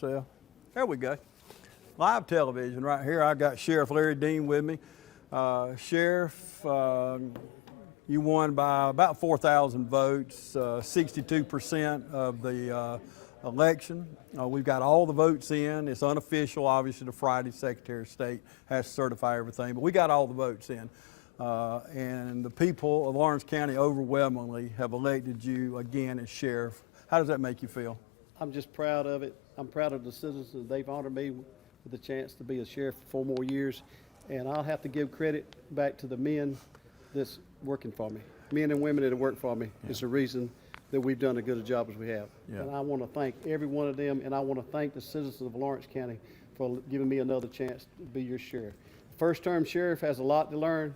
yourself. There we go. Live television right here. I got Sheriff Larry Dean with me. Sheriff, you won by about 4,000 votes, 62% of the election. We've got all the votes in. It's unofficial. Obviously, the Friday Secretary of State has to certify everything, but we got all the votes in. And the people of Lawrence County overwhelmingly have elected you again as sheriff. How does that make you feel? I'm just proud of it. I'm proud of the citizens. They've honored me with the chance to be a sheriff for 4 more years. And I'll have to give credit back to the men that's working for me. Men and women that have worked for me is the reason that we've done as good a job as we have. Yeah. And I want to thank every one of them, and I want to thank the citizens of Lawrence County for giving me another chance to be your sheriff. First term sheriff has a lot to learn.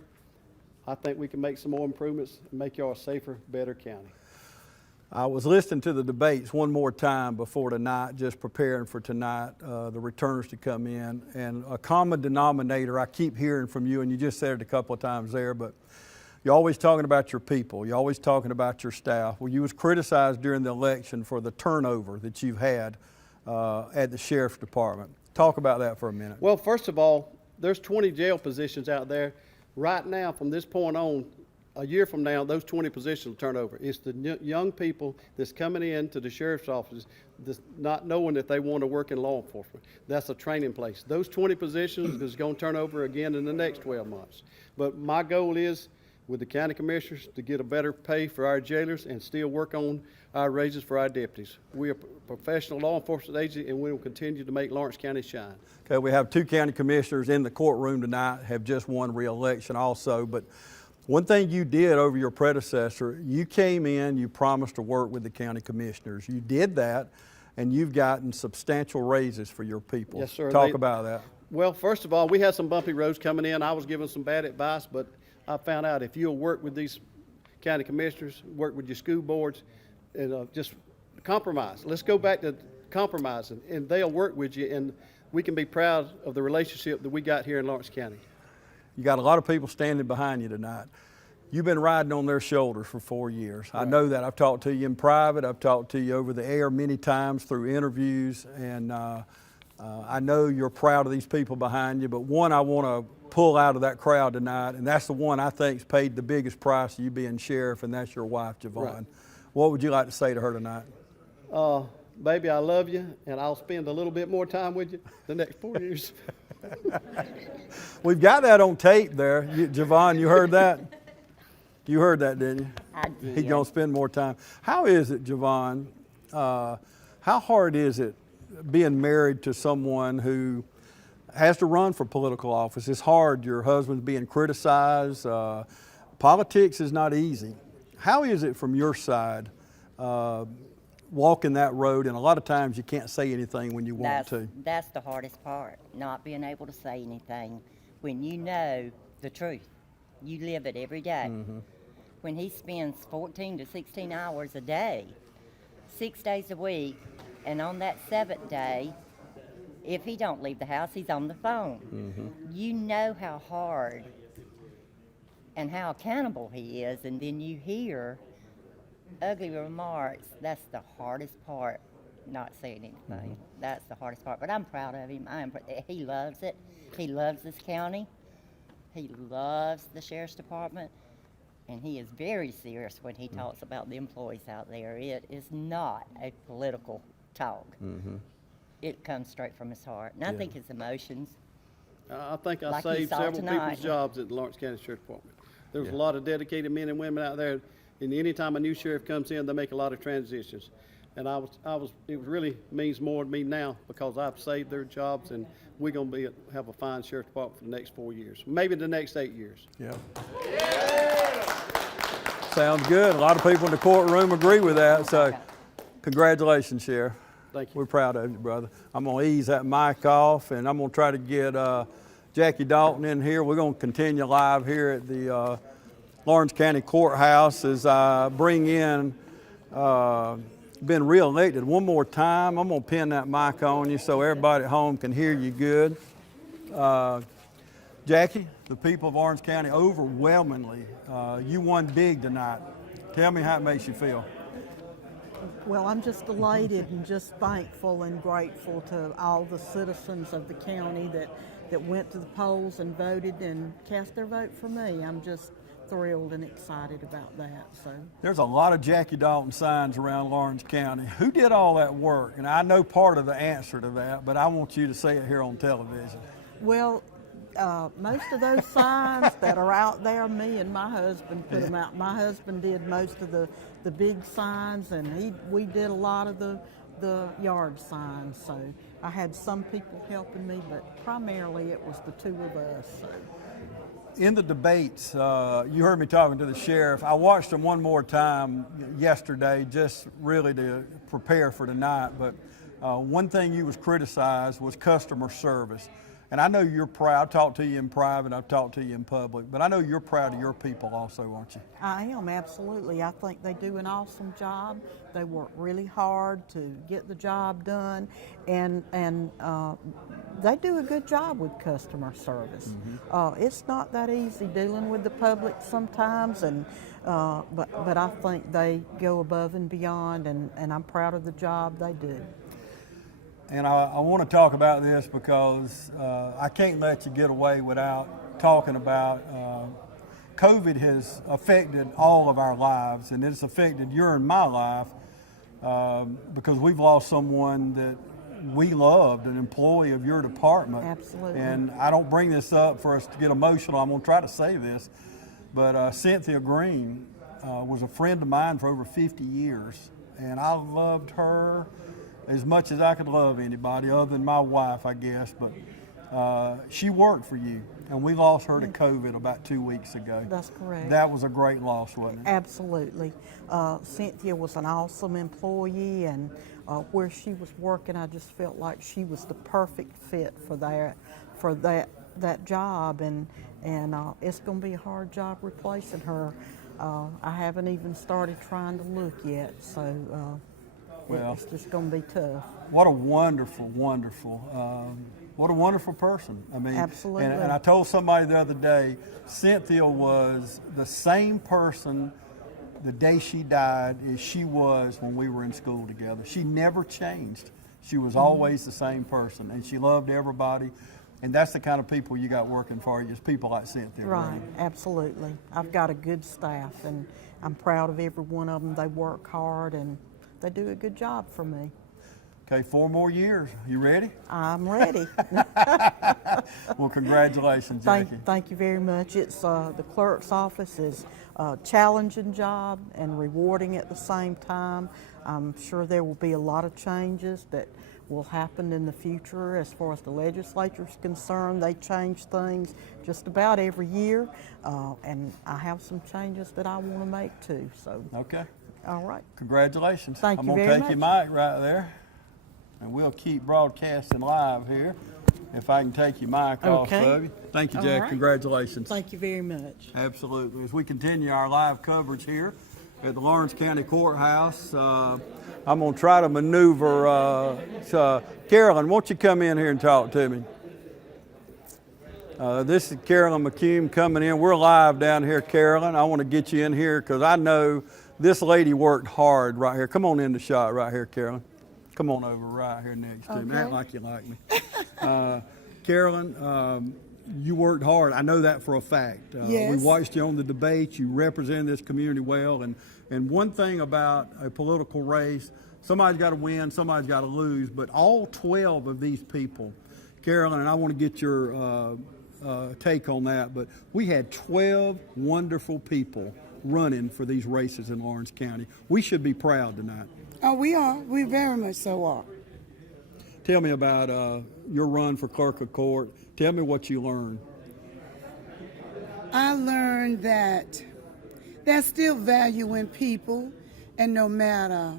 I think we can make some more improvements and make y'all a safer, better county. I was listening to the debates one more time before tonight, just preparing for tonight, the returns to come in. And a common denominator I keep hearing from you, and you just said it a couple of times there, but you're always talking about your people. You're always talking about your staff. Well, you was criticized during the election for the turnover that you've had at the Sheriff's Department. Talk about that for a minute. Well, first of all, there's 20 jail positions out there. Right now, from this point on, a year from now, those 20 positions will turn over. It's the young people that's coming into the sheriff's office that's not knowing that they want to work in law enforcement. That's a training place. Those 20 positions is going to turn over again in the next 12 months. But my goal is, with the county commissioners, to get a better pay for our jailers and still work on our raises for our deputies. We are a professional law enforcement agency, and we will continue to make Lawrence County shine. Okay, we have 2 county commissioners in the courtroom tonight, have just won re-election also, but one thing you did over your predecessor, you came in, you promised to work with the county commissioners. You did that, and you've gotten substantial raises for your people. Yes, sir. Talk about that. Well, first of all, we had some bumpy roads coming in. I was given some bad advice, but I found out if you'll work with these county commissioners, work with your school boards, and just compromise. Let's go back to compromising, and they'll work with you, and we can be proud of the relationship that we got here in Lawrence County. You got a lot of people standing behind you tonight. You've been riding on their shoulders for 4 years. Right. I know that. I've talked to you in private. I've talked to you over the air many times through interviews, and I know you're proud of these people behind you, but one I want to pull out of that crowd tonight, and that's the one I think's paid the biggest price of you being sheriff, and that's your wife, Javon. Right. What would you like to say to her tonight? Baby, I love you, and I'll spend a little bit more time with you the next 4 years. We've got that on tape there. Javon, you heard that? You heard that, didn't you? I did. He's going to spend more time. How is it, Javon, how hard is it being married to someone who has to run for political office? It's hard. Your husband's being criticized. Politics is not easy. How is it from your side walking that road, and a lot of times you can't say anything when you want to? That's the hardest part, not being able to say anything when you know the truth. You live it every day. Mm-hmm. When he spends 14 to 16 hours a day, 6 days a week, and on that 7th day, if he don't leave the house, he's on the phone. Mm-hmm. You know how hard and how accountable he is, and then you hear ugly remarks. That's the hardest part, not saying anything. Mm-hmm. That's the hardest part, but I'm proud of him. He loves it. He loves this county. He loves the Sheriff's Department, and he is very serious when he talks about the employees out there. It is not a political talk. Mm-hmm. It comes straight from his heart, and I think his emotions. I think I saved several people's jobs at the Lawrence County Sheriff's Department. There's a lot of dedicated men and women out there, and anytime a new sheriff comes in, they make a lot of transitions. And it really means more to me now because I've saved their jobs, and we're going to have a fine sheriff's department for the next 4 years, maybe the next 8 years. Yeah. Sounds good. A lot of people in the courtroom agree with that. So, congratulations, Sheriff. Thank you. We're proud of you, brother. I'm going to ease that mic off, and I'm going to try to get Jackie Dalton in here. We're going to continue live here at the Lawrence County Courthouse as I bring in been re-elected one more time. I'm going to pin that mic on you so everybody at home can hear you good. Jackie, the people of Orange County overwhelmingly, you won big tonight. Tell me how it makes you feel. Well, I'm just elated and just thankful and grateful to all the citizens of the county that went to the polls and voted and cast their vote for me. I'm just thrilled and excited about that. So There's a lot of Jackie Dalton signs around Lawrence County. Who did all that work? And I know part of the answer to that, but I want you to say it here on television. well, most of those signs that are out there, me and my husband put them out. My husband did most of the big signs, and we did a lot of the yard signs. So I had some people helping me, but primarily it was the two of us. So. In the debates, you heard me talking to the sheriff. I watched them one more time yesterday, just really to prepare for tonight. But one thing you was criticized was customer service. And I know you're proud. I've talked to you in private, I've talked to you in public, but I know you're proud of your people also, aren't you? I am, absolutely. I think they do an awesome job. They work really hard to get the job done, and they do a good job with customer service. It's not that easy dealing with the public sometimes, and but I think they go above and beyond, and I'm proud of the job they do. And I want to talk about this because I can't let you get away without talking about COVID has affected all of our lives, and it's affected your and my life because we've lost someone that we loved, an employee of your department. Absolutely. And I don't bring this up for us to get emotional. I'm going to try to say this, but Cynthia Green was a friend of mine for over 50 years, and I loved her as much as I could love anybody other than my wife, I guess, but she worked for you, and we lost her to COVID about 2 weeks ago. That's correct. That was a great loss, wasn't it? Absolutely. Cynthia was an awesome employee, and where she was working, I just felt like she was the perfect fit for that job, and it's going to be a hard job replacing her. I haven't even started trying to look yet, so Well, it's just going to be tough. what a wonderful, what a wonderful person. I mean, Absolutely. And I told somebody the other day, Cynthia was the same person the day she died as she was when we were in school together. She never changed. She was always the same person, and she loved everybody. And that's the kind of people you got working for you, is people like Cynthia. Right, absolutely. I've got a good staff, and I'm proud of every one of them. They work hard, and they do a good job for me. Okay, 4 more years. You ready? I'm ready. Well, congratulations, Jackie. Thank you very much. It's the clerk's office is a challenging job and rewarding at the same time. I'm sure there will be a lot of changes that will happen in the future as far as the legislature is concerned. They change things just about every year, and I have some changes that I want to make too. So, Okay. all right. Congratulations. Thank I'm you going to very take your much. mic right there, and we'll keep broadcasting live here. If I can take your mic off Okay. of you. Thank you, All Jack. right. Congratulations. Thank you very much. Absolutely. As we continue our live coverage here at the Lawrence County Courthouse, I'm going to try to maneuver. Carolyn, won't you come in here and talk to me? This is Carolyn McCune coming in. We're live down here, Carolyn. I want to get you in here because I know this lady worked hard right here. Come on in the shot right here, Carolyn. Come on over right here next to me. Act like you like me. Carolyn, you worked hard. I know that for a fact. Yes. We watched you on the debates. You represent this community well. And one thing about a political race, somebody's got to win, somebody's got to lose. But all 12 of these people, Carolyn, and I want to get your take on that, but we had 12 wonderful people running for these races in Lawrence County. We should be proud tonight. Oh, we are. We very much so are. Tell me about your run for clerk of court. Tell me what you learned. I learned that there's still value in people, and no matter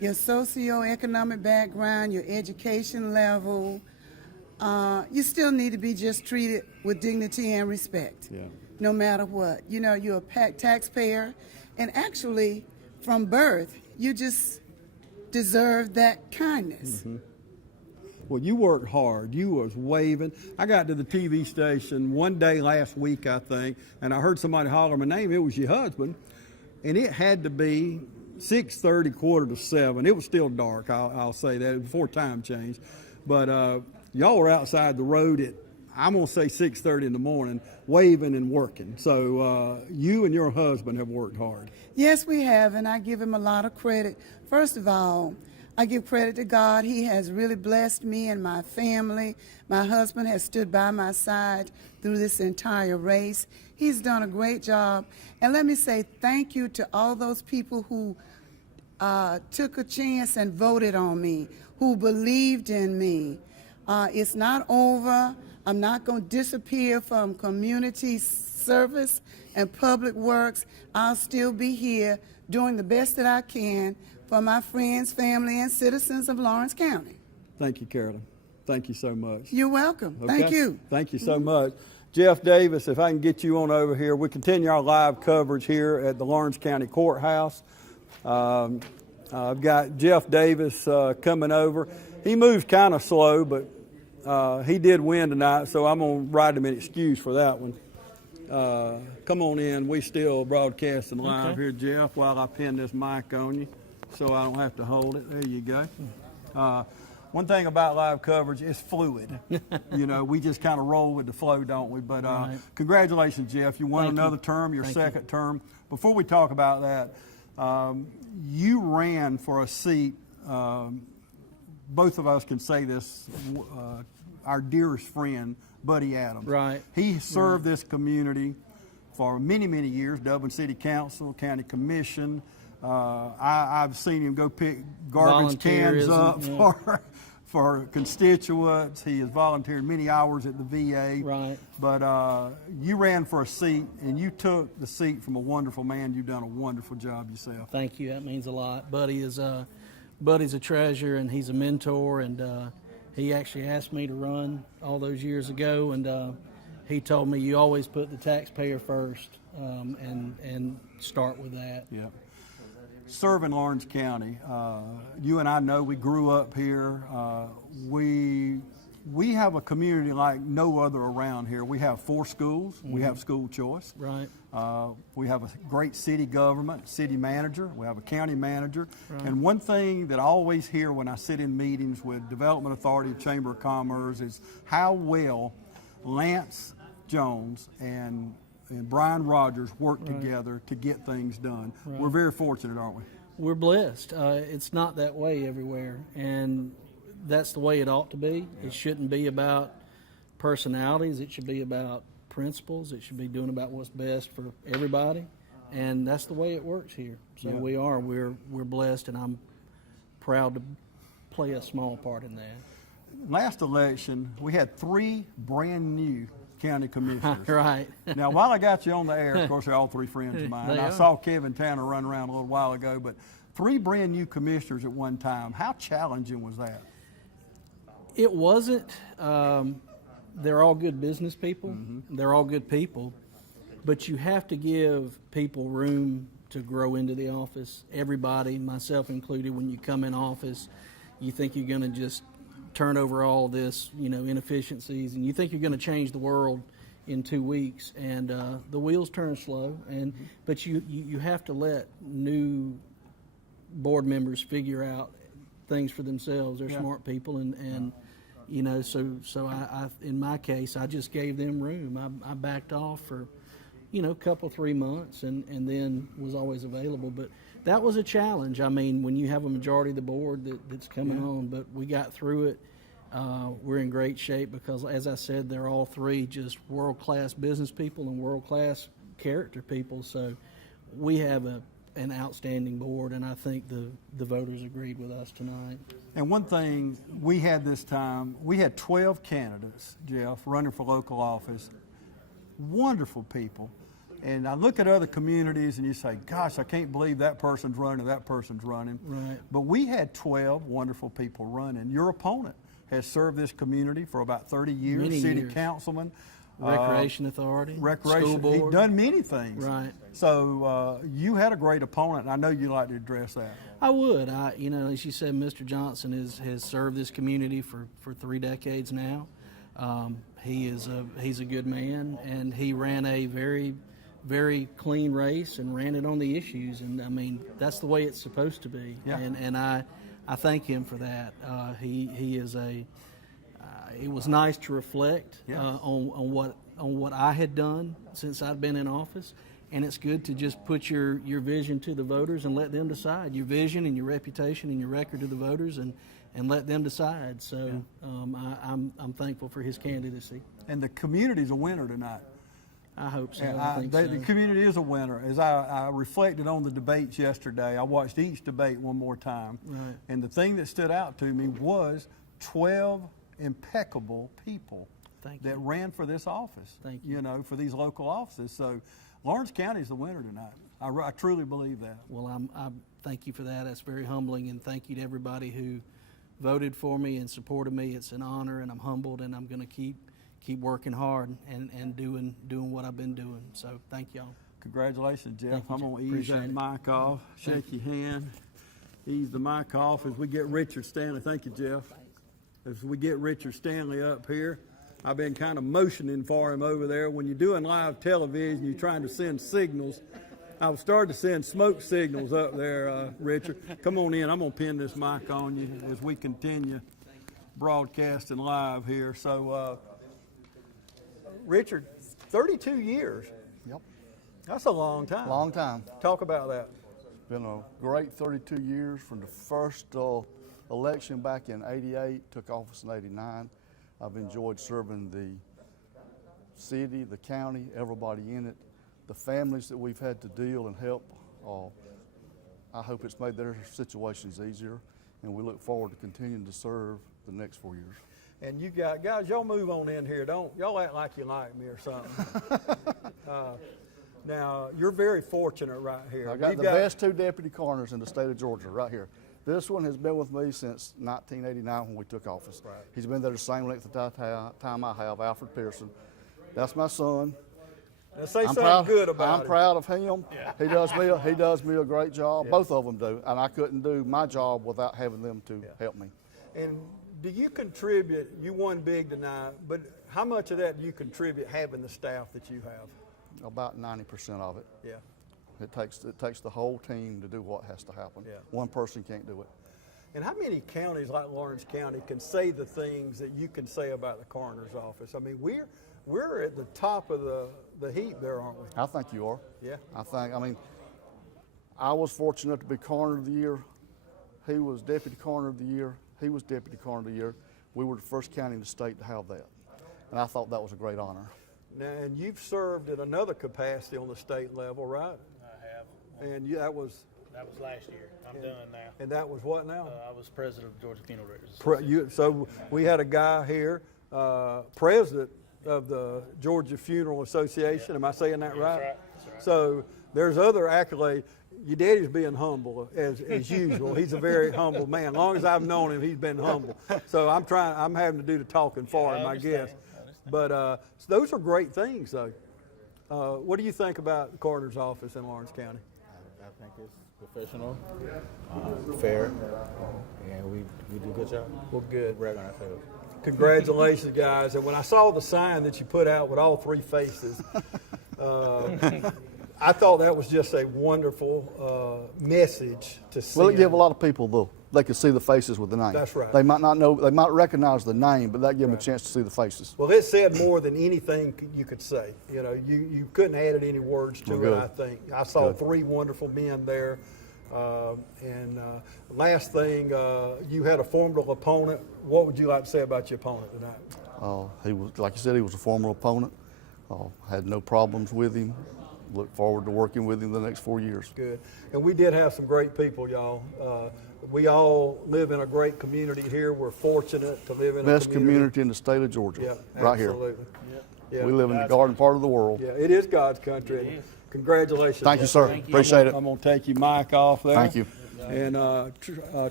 your socioeconomic background, your education level, you still need to be just treated with dignity and respect. Yeah. No matter what. You know, you're a taxpayer, and actually, from birth, you just deserve that kindness. Mm-hmm. Well, you worked hard. You was waving. I got to the TV station one day last week, I think, and I heard somebody holler my name. It was your husband, and it had to be 6:30, quarter to 7. It was still dark. I'll say that before time changed, but y'all were outside the road at, I'm gonna say 6:30 in the morning, waving and working. So you and your husband have worked hard. Yes, we have, and I give him a lot of credit. First of all, I give credit to God. He has really blessed me and my family. My husband has stood by my side through this entire race. He's done a great job. And let me say thank you to all those people who took a chance and voted on me, who believed in me. It's not over. I'm not going to disappear from community service and public works. I'll still be here doing the best that I can for my friends, family, and citizens of Lawrence County. Thank you, Carolyn. Thank you so much. You're welcome. Okay? Thank you. Thank you so much. Jeff Davis, if I can get you on over here. We continue our live coverage here at the Lawrence County Courthouse. I've got Jeff Davis coming over. He moves kind of slow, but he did win tonight, so I'm going to write him an excuse for that one. Come on in. We still broadcasting live here, Jeff, while I pin this mic on you so I don't have to hold it. There you go. One thing about live coverage, it's fluid. You know, we just kind of roll with the flow, don't we? But Right. congratulations, Jeff. You won Thank another you. term, your Thank second term. Before we talk about that, you ran for a seat. Both of us can say this. Our dearest friend, Buddy Adams. Right. He served this community for many, many years. Dublin City Council, County Commission. I've seen him go pick garbage cans up Volunteerism, for constituents. He has volunteered many hours at the VA. Right. But you ran for a seat, and you took the seat from a wonderful man. You've done a wonderful job yourself. Thank you. That means a lot. Buddy's a treasure, and he's a mentor, and he actually asked me to run all those years ago, and he told me you always put the taxpayer first, and start with that. Yeah. Serving Lawrence County, you and I know we grew up here. We have a community like no other around here. We have 4 schools. Mm-hmm. We have school choice. Right. We have a great city government, city manager. We have a county manager. Right. And one thing that I always hear when I sit in meetings with Development Authority, Chamber of Commerce, is how well Lance Jones and Brian Rogers work together to get things done. Right. We're very fortunate, aren't we? We're blessed. It's not that way everywhere, and that's the way it ought to be. Yeah. It shouldn't be about personalities. It should be about principles. It should be doing about what's best for everybody, and that's the way it works here. So we're blessed, and I'm proud to play a small part in that. Last election, we had 3 brand new county commissioners. Right. Now, while I got you on the air, of course, they're all 3 friends of mine. I saw Kevin Tanner run around a little while ago, but 3 brand new commissioners at one time. How challenging was that? It wasn't. They're all good business people. Mm-hmm. They're all good people, but you have to give people room to grow into the office. Everybody, myself included, when you come in office, you think you're going to just turn over all this, inefficiencies, and you think you're going to change the world in 2 weeks, and the wheels turn slow. But you have to let new board members figure out things for themselves. They're smart people, and so I in my case, I just gave them room. I backed off for a couple 3 months, and then was always available. But that was a challenge. I mean, when you have a majority of the board that's coming on, but we got through it. We're in great shape because, as I said, they're all 3 just world-class business people and world-class character people. So we have an outstanding board, and I think the voters agreed with us tonight. And one thing we had this time, we had 12 candidates, Jeff, running for local office. Wonderful people. And I look at other communities and you say, gosh, I can't believe that person's running or that person's running. Right. But we had 12 wonderful people running. Your opponent has served this community for about 30 years, Many city years. Councilman. Recreation Authority, Recreation. school board. He's done many things. Right. So you had a great opponent, and I know you'd like to address that. I would. As you said, Mr. Johnson has served this community for 3 decades now. He's a good man, and he ran a very, very clean race and ran it on the issues. And I mean, that's the way it's supposed to be. Yeah. And I thank him for that. He is it was nice to reflect on what I had done since I'd been in office. And it's good to just put your vision to the voters and let them decide your vision and your reputation and your record to the voters and let them decide. So I'm thankful for his candidacy. And the community's a winner tonight. I hope so. And I think so. the community is a winner. As I reflected on the debates yesterday, I watched each debate one more time. Right. And the thing that stood out to me was 12 impeccable people Thank that you. ran for this office. Thank you. You know, for these local offices. So Lawrence County is the winner tonight. I truly believe that. Well, I thank you for that. That's very humbling, and thank you to everybody who voted for me and supported me. It's an honor, and I'm humbled, and I'm going to keep working hard and doing what I've been doing. So thank y'all. Congratulations, Jeff. Thank you, I'm Jeff. going to ease Appreciate that it. mic off, shake your hand, ease the mic off as we get Richard Stanley. Thank you, Jeff. As we get Richard Stanley up here, I've been kind of motioning for him over there. When you're doing live television, you're trying to send signals. I've started to send smoke signals up there, Richard. Come on in. I'm going to pin this mic on you as we continue broadcasting live here. So, Richard, 32 years. Yep, That's a long time. long time. Talk about that. Been a great 32 years from the first election back in '88, took office in '89. I've enjoyed serving the city, the county, everybody in it, the families that we've had to deal and help. I hope it's made their situations easier, and we look forward to continuing to serve the next 4 years. And you guys, y'all move on in here. Don't y'all act like you like me or something. Now you're very fortunate right here. I got You've the best 2 deputy coroners in the state of Georgia right here. This one has been with me since 1989 when we took office. Right. He's been there the same length of time I have, Alfred Pearson. That's my son. Now say something good about I'm him. proud of him. Yeah. He does me a great job. Both of them do, and I couldn't do my job without having them to help me. And do you contribute? You won big tonight, but how much of that do you contribute having the staff that you have? About 90% of it. Yeah. It takes the whole team to do what has to happen. Yeah. One person can't do it. And how many counties like Lawrence County can say the things that you can say about the coroner's office? I mean, we're at the top of the heap there, aren't we? I think you are. Yeah. I was fortunate to be coroner of the year. He was deputy coroner of the year. He was deputy coroner of the year. We were the first county in the state to have that. And I thought that was a great honor. Now, and you've served in another capacity on the state level, right? I have. And that was last year. I'm done now. And that was what now? I was president of Georgia Funeral Directors. So we had a guy here, president of the Georgia Funeral Association. Am I saying that right? That's right. So there's other accolades. Your daddy's being humble as usual. He's a very humble man. As long as I've known him, he's been humble. So I'm having to do the talking for him, I guess. But so those are great things, though. What do you think about the coroner's office in Lawrence County? I think it's professional, fair, and we do a good job. Well, good. Brag on ourselves. Congratulations, guys. And when I saw the sign that you put out with all 3 faces, I thought that was just a wonderful message to see. Well, it gave a lot of people, they could see the faces with the name. That's right. They might not know, they might recognize the name, but that gave them a chance to see the faces. Well, it said more than anything you could say. You know, you couldn't add any words to Well, it, good. I think. I saw Good. 3 wonderful men there. Last thing, you had a formidable opponent. What would you like to say about your opponent tonight? He was, like you said, he was a former opponent. Had no problems with him. Look forward to working with him the next 4 years. Good. And we did have some great people, y'all. We all live in a great community here. We're fortunate to live in Best a community. community in the state of Georgia, Yeah, right absolutely. Yeah. here. We live in the garden part of the world. Yeah, it is God's country. Congratulations. Thank you, Jeff. sir. Appreciate it. I'm going to take your mic off there. Thank you. And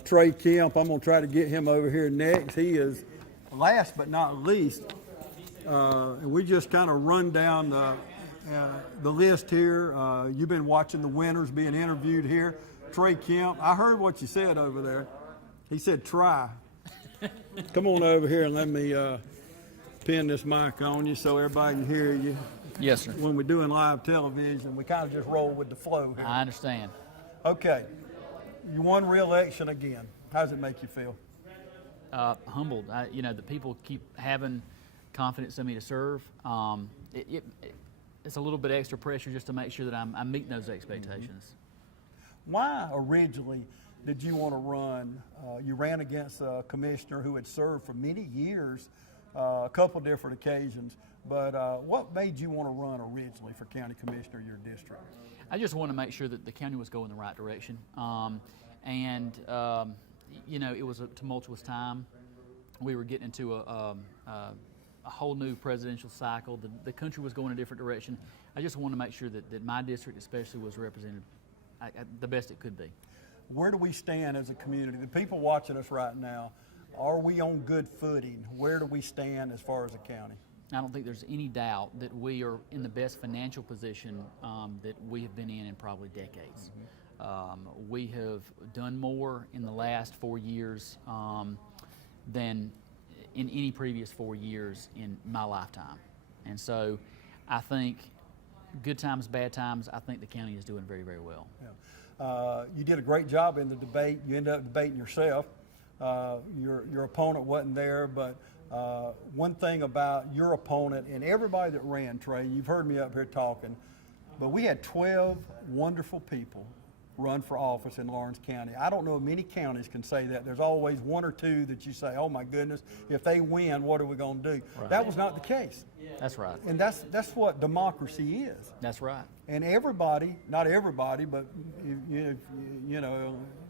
Trey Kemp, I'm going to try to get him over here next. He is last but not least. And we just kind of run down the list here. You've been watching the winners being interviewed here. Trey Kemp, I heard what you said over there. He said try. Come on over here and let me pin this mic on you so everybody can hear you. Yes, sir. When we're doing live television, we kind of just roll with the flow here. I understand. Okay, you won re-election again. How does it make you feel? Humbled. The people keep having confidence in me to serve. It's a little bit extra pressure just to make sure that I'm meeting those expectations. Why originally did you want to run? You ran against a commissioner who had served for many years, a couple different occasions, but what made you want to run originally for county commissioner of your district? I just want to make sure that the county was going the right direction. It was a tumultuous time. We were getting into a whole new presidential cycle. The country was going a different direction. I just want to make sure that my district especially was represented the best it could be. Where do we stand as a community? The people watching us right now, are we on good footing? Where do we stand as far as a county? I don't think there's any doubt that we are in the best financial position that we have been in probably decades. We have done more in the last 4 years than in any previous 4 years in my lifetime. And so I think good times, bad times, I think the county is doing very, very well. Yeah. You did a great job in the debate. You ended up debating yourself. Your opponent wasn't there, but one thing about your opponent and everybody that ran, Trey, you've heard me up here talking, but we had 12 wonderful people run for office in Lawrence County. I don't know if many counties can say that. There's always one or two that you say, oh my goodness, if they win, what are we going to do? Right. That was not the case. That's right. And that's what democracy is. That's right. And everybody, not everybody, but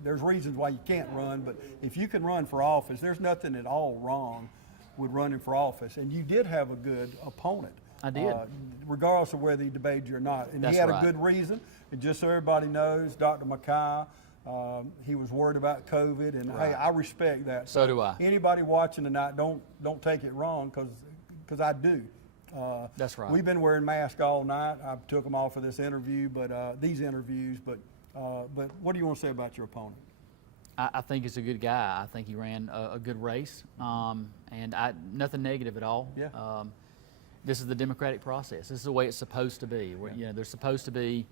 there's reasons why you can't run, but if you can run for office, there's nothing at all wrong with running for office. And you did have a good opponent. I did. Regardless of whether he debated you or not. And That's he had right. a good reason. And just so everybody knows, Dr. Mackay, he was worried about COVID. And Right. hey, I respect that. So do I. Anybody watching tonight, don't take it wrong, because I do. That's right. We've been wearing masks all night. I took them off for this interview, but these interviews. But what do you want to say about your opponent? I think he's a good guy. I think he ran a good race, and nothing negative at all. Yeah. This is the democratic process. This is the way it's supposed to be. There's supposed to be,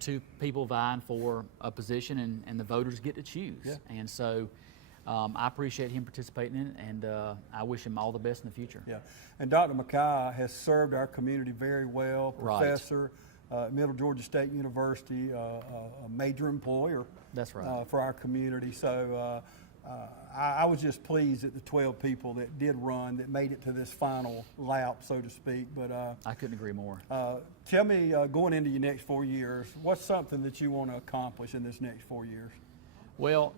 two people vying for a position, and the voters get to choose. Yeah. And so, I appreciate him participating in it, and I wish him all the best in the future. Yeah. And Dr. Mackay has served our community very well. Right. Professor at Middle Georgia State University, a major employer. That's right. For our community. So I was just pleased at the 12 people that did run, that made it to this final lap, so to speak. But I couldn't agree more. tell me, going into your next 4 years, what's something that you want to accomplish in this next 4 years? Well,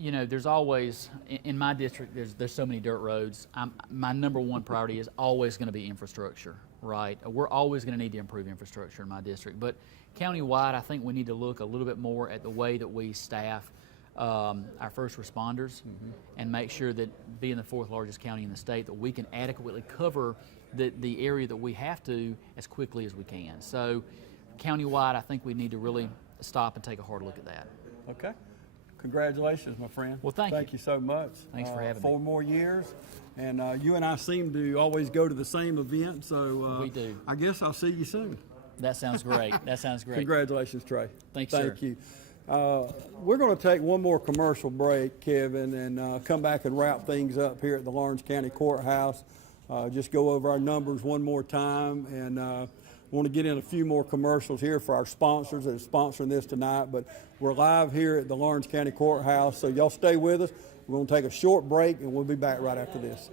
there's always, in my district, there's so many dirt roads. My number one priority is always going to be infrastructure, right? We're always going to need to improve infrastructure in my district. But countywide, I think we need to look a little bit more at the way that we staff our first responders and make sure that, being the fourth largest county in the state, that we can adequately cover the area that we have to as quickly as we can. So countywide, I think we need to really stop and take a hard look at that. Okay. Congratulations, my friend. Well, thank you. Thank you so much. Thanks for having me. 4 more years. And you and I seem to always go to the same event, so We do. I guess I'll see you soon. That sounds great. That sounds great. Congratulations, Trey. Thanks, sir. Thank you. We're going to take one more commercial break, Kevin, and come back and wrap things up here at the Lawrence County Courthouse. Just go over our numbers one more time, and want to get in a few more commercials here for our sponsors that are sponsoring this tonight. But we're live here at the Lawrence County Courthouse, so y'all stay with us. We're going to take a short break, and we'll be back right after this.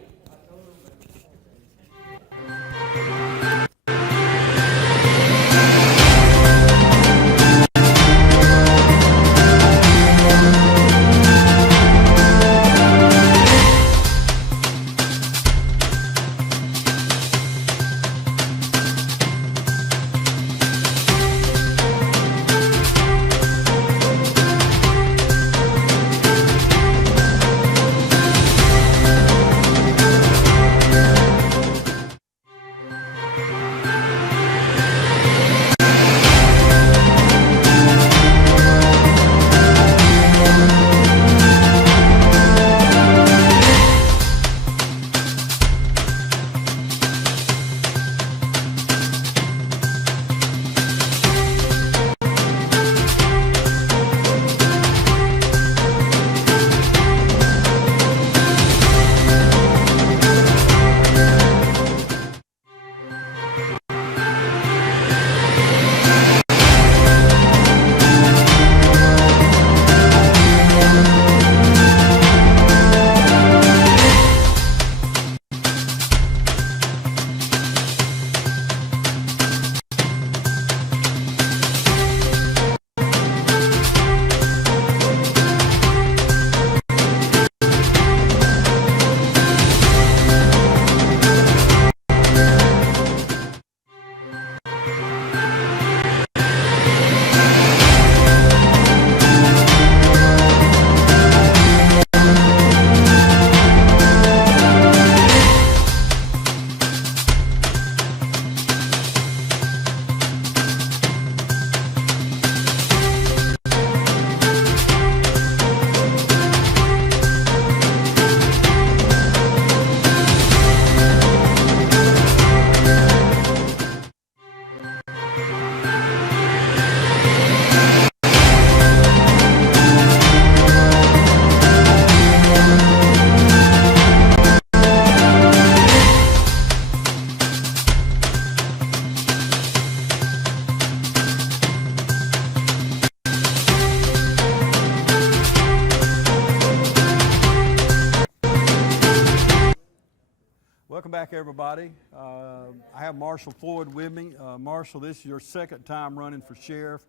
welcome back, everybody. I have Marshall Floyd with me. Marshall, this is your second time running for sheriff.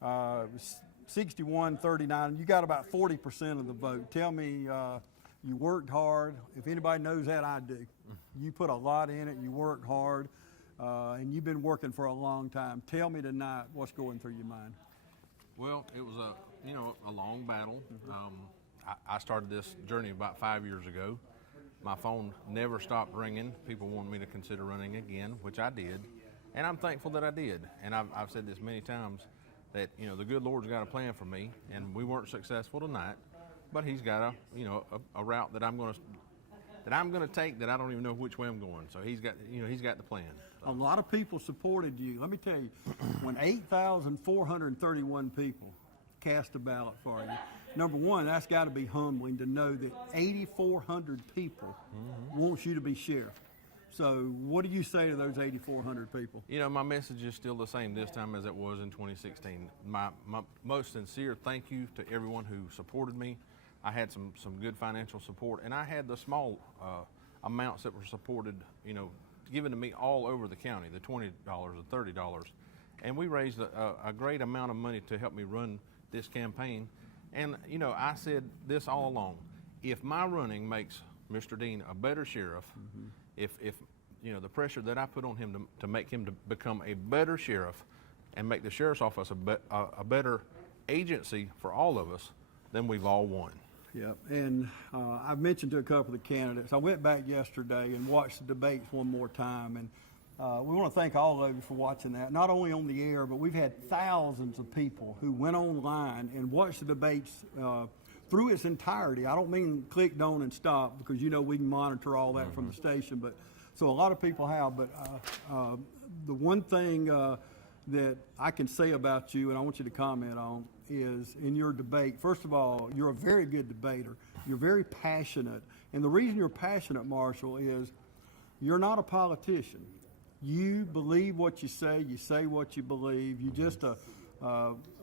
61-39. You got about 40% of the vote. Tell me, you worked hard. If anybody knows that, I do. You put a lot in it. You worked hard, and you've been working for a long time. Tell me tonight what's going through your mind. Well, it was a long battle. I started this journey about 5 years ago. My phone never stopped ringing. People wanted me to consider running again, which I did, and I'm thankful that I did. And I've said this many times that the good Lord's got a plan for me, and we weren't successful tonight, but He's got a route that I'm going to take that I don't even know which way I'm going. So He's got the plan. So. A lot of people supported you. Let me tell you, when 8,431 people cast a ballot for you, number one, that's got to be humbling to know that 8,400 people want you to be sheriff. So what do you say to those 8,400 people? My message is still the same this time as it was in 2016. My most sincere thank you to everyone who supported me. I had some good financial support, and I had the small amounts that were supported, given to me all over the county, the $20, the $30. And we raised a great amount of money to help me run this campaign. And, I said this all along. If my running makes Mr. Dean a better sheriff, if the pressure that I put on him to make him to become a better sheriff and make the sheriff's office a better agency for all of us, then we've all won. Yep, and I've mentioned to a couple of the candidates, I went back yesterday and watched the debates one more time, and we want to thank all of you for watching that, not only on the air, but we've had thousands of people who went online and watched the debates through its entirety. I don't mean clicked on and stopped, because we can monitor all that from the station, but so a lot of people have, but the one thing that I can say about you, and I want you to comment on, is in your debate, first of all, you're a very good debater. You're very passionate. And the reason you're passionate, Marshall, is you're not a politician. You believe what you say what you believe. You just,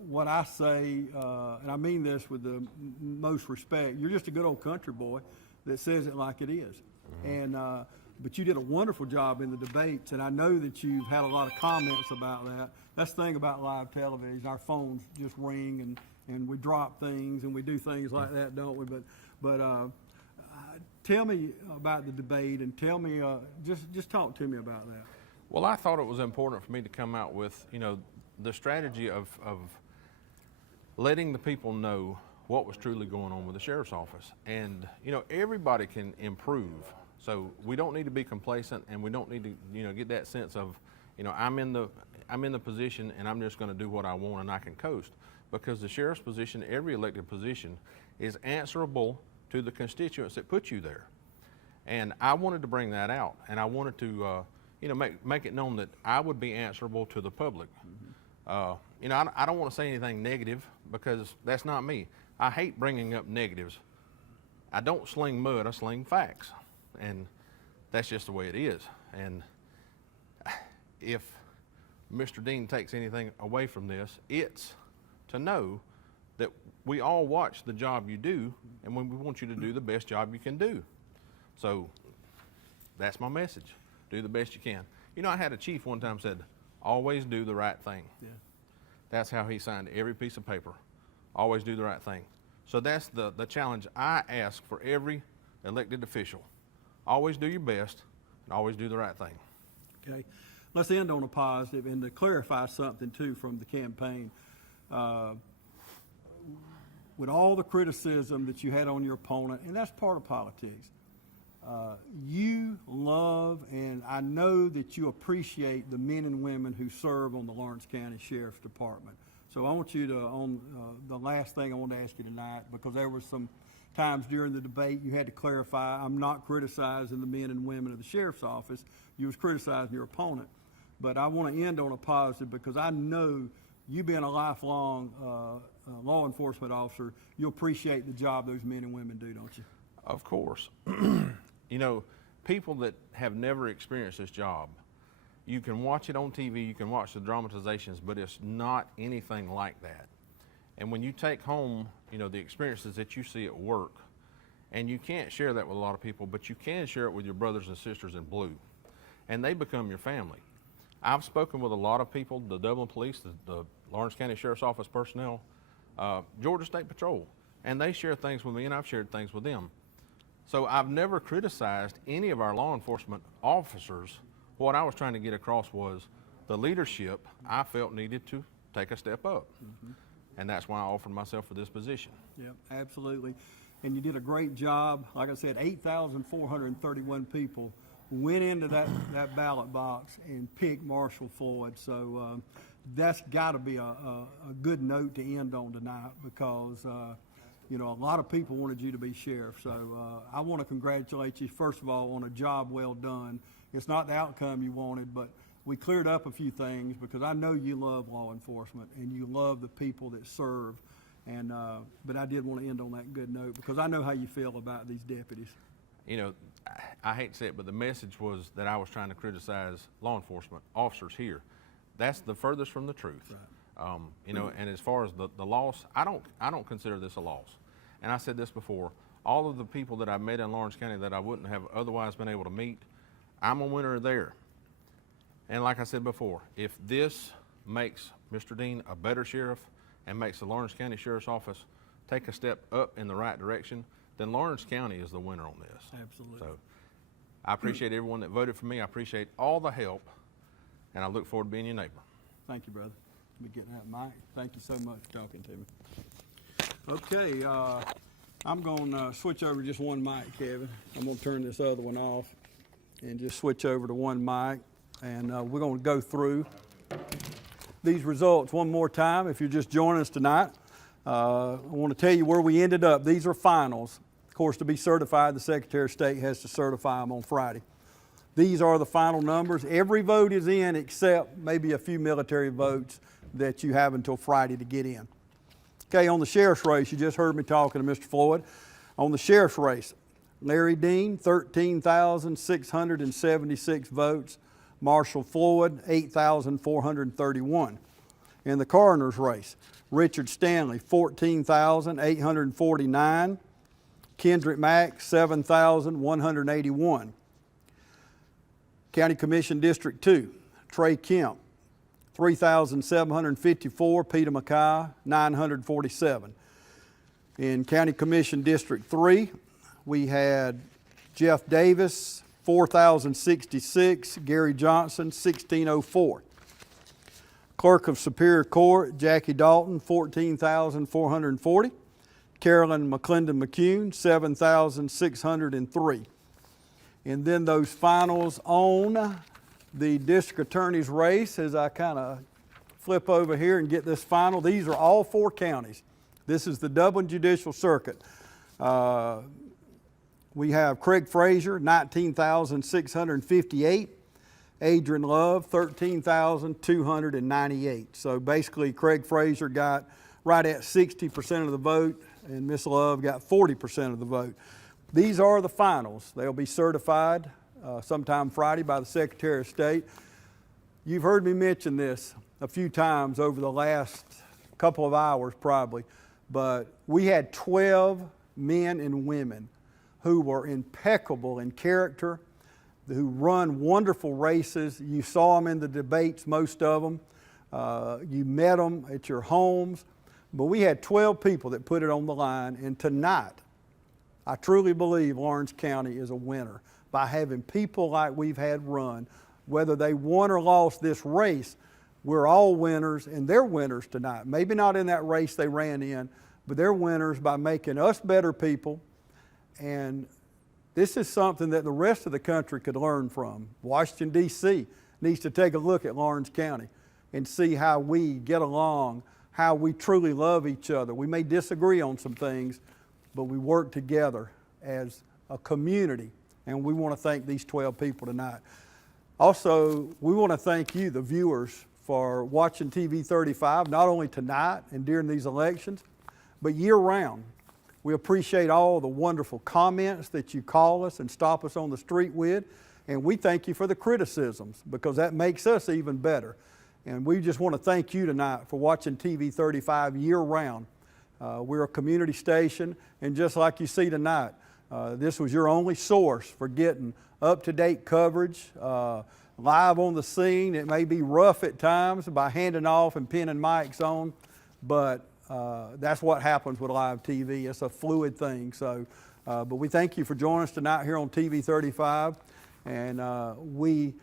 what I say, and I mean this with the most respect, you're just a good old country boy that says it like it is. And but you did a wonderful job in the debates, and I know that you've had a lot of comments about that. That's the thing about live television. Our phones just ring, and we drop things, and we do things like that, don't we? But tell me about the debate, and tell me, just talk to me about that. Well, I thought it was important for me to come out with, the strategy of letting the people know what was truly going on with the sheriff's office. And, everybody can improve. So we don't need to be complacent, and we don't need to, get that sense of, I'm in the position and I'm just going to do what I want and I can coast. Because the sheriff's position, every elected position, is answerable to the constituents that put you there. And I wanted to bring that out, and I wanted to, make it known that I would be answerable to the public. I don't want to say anything negative, because that's not me. I hate bringing up negatives. I don't sling mud, I sling facts. And that's just the way it is. And if Mr. Dean takes anything away from this, it's to know that we all watch the job you do, and we want you to do the best job you can do. So that's my message. Do the best you can. I had a chief one time said, always do the right thing. Yeah. That's how he signed every piece of paper. Always do the right thing. So that's the challenge I ask for every elected official. Always do your best, and always do the right thing. Okay. Let's end on a positive, and to clarify something, too, from the campaign. With all the criticism that you had on your opponent, and that's part of politics, you love, and I know that you appreciate the men and women who serve on the Lawrence County Sheriff's Department. So I want you to, on the last thing I want to ask you tonight, because there were some times during the debate you had to clarify, I'm not criticizing the men and women of the sheriff's office. You was criticizing your opponent. But I want to end on a positive, because I know you being a lifelong law enforcement officer, you appreciate the job those men and women do, don't you? Of course. People that have never experienced this job, you can watch it on TV, you can watch the dramatizations, but it's not anything like that. And when you take home, the experiences that you see at work, And you can't share that with a lot of people, but you can share it with your brothers and sisters in blue. And they become your family. I've spoken with a lot of people, the Dublin Police, the Lawrence County Sheriff's Office personnel, Georgia State Patrol, and they share things with me and I've shared things with them. So I've never criticized any of our law enforcement officers. What I was trying to get across was the leadership I felt needed to take a step up. And that's why I offered myself for this position. Yep, absolutely. And you did a great job. Like I said, 8,431 people went into that ballot box and picked Marshall Floyd. So that's got to be a good note to end on tonight, because you know, a lot of people wanted you to be sheriff. So I want to congratulate you, first of all, on a job well done. It's not the outcome you wanted, but we cleared up a few things, because I know you love law enforcement and you love the people that serve. And but I did want to end on that good note, because I know how you feel about these deputies. You know, I hate to say it, but the message was that I was trying to criticize law enforcement officers here. That's the furthest from the truth. Right. You know, and as far as the loss, I don't consider this a loss. And I said this before, all of the people that I've met in Lawrence County that I wouldn't have otherwise been able to meet, I'm a winner there. And like I said before, if this makes Mr. Dean a better sheriff and makes the Lawrence County Sheriff's Office take a step up in the right direction, then Lawrence County is the winner on this. Absolutely. So I appreciate everyone that voted for me. I appreciate all the help, and I look forward to being your neighbor. Thank you, brother. Let me get that mic. Thank you so much for talking to me. Okay, I'm going to switch over to just one mic, Kevin. I'm going to turn this other one off and just switch over to one mic. And we're going to go through these results one more time. If you're just joining us tonight, I want to tell you where we ended up. These are finals. Of course, to be certified, the Secretary of State has to certify them on Friday. These are the final numbers. Every vote is in except maybe a few military votes that you have until Friday to get in. Okay, on the sheriff's race, you just heard me talking to Mr. Floyd. On the sheriff's race, Larry Dean, 13,676 votes. Marshall Floyd, 8,431. In the coroner's race, Richard Stanley, 14,849. Kendrick Mack, 7,181. County Commission District 2, Trey Kemp, 3,754. Peter McKay, 947. In County Commission District 3, we had Jeff Davis, 4,066. Gary Johnson, 1,604. Clerk of Superior Court, Jackie Dalton, 14,440. Carolyn McClendon McCune, 7,603. And then those finals on the district attorney's race, as I kind of flip over here and get this final. These are all 4 counties. This is the Dublin Judicial Circuit. We have Craig Frazier, 19,658. Adrian Love, 13,298. So basically, Craig Frazier got right at 60% of the vote, and Miss Love got 40% of the vote. These are the finals. They'll be certified sometime Friday by the Secretary of State. You've heard me mention this a few times over the last couple of hours probably, but we had 12 men and women who were impeccable in character, who run wonderful races. You saw them in the debates, most of them. You met them at your homes. But we had 12 people that put it on the line, and tonight, I truly believe Lawrence County is a winner by having people like we've had run. Whether they won or lost this race, we're all winners, and they're winners tonight. Maybe not in that race they ran in, but they're winners by making us better people. And this is something that the rest of the country could learn from. Washington, D.C. needs to take a look at Lawrence County and see how we get along, how we truly love each other. We may disagree on some things, but we work together as a community, and we want to thank these 12 people tonight. Also, we want to thank you, the viewers, for watching TV35, not only tonight and during these elections, but year-round. We appreciate all the wonderful comments that you call us and stop us on the street with, and we thank you for the criticisms, because that makes us even better. And we just want to thank you tonight for watching TV35 year-round. We're a community station, and just like you see tonight, This was your only source for getting up-to-date coverage, live on the scene. It may be rough at times by handing off and pinning mics on, but that's what happens with live TV. It's a fluid thing. So, but we thank you for joining us tonight here on TV35, and we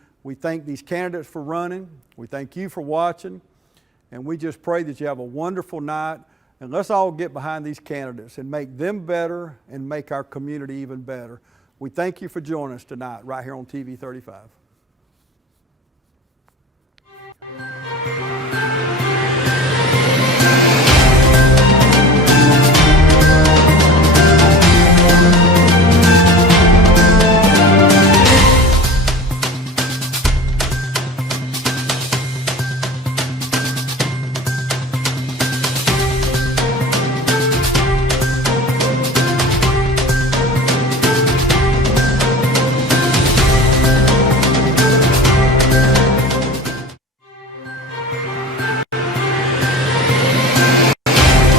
thank these candidates for running. We thank you for watching, and we just pray that you have a wonderful night. And let's all get behind these candidates and make them better and make our community even better. We thank you for joining us tonight right here on TV35.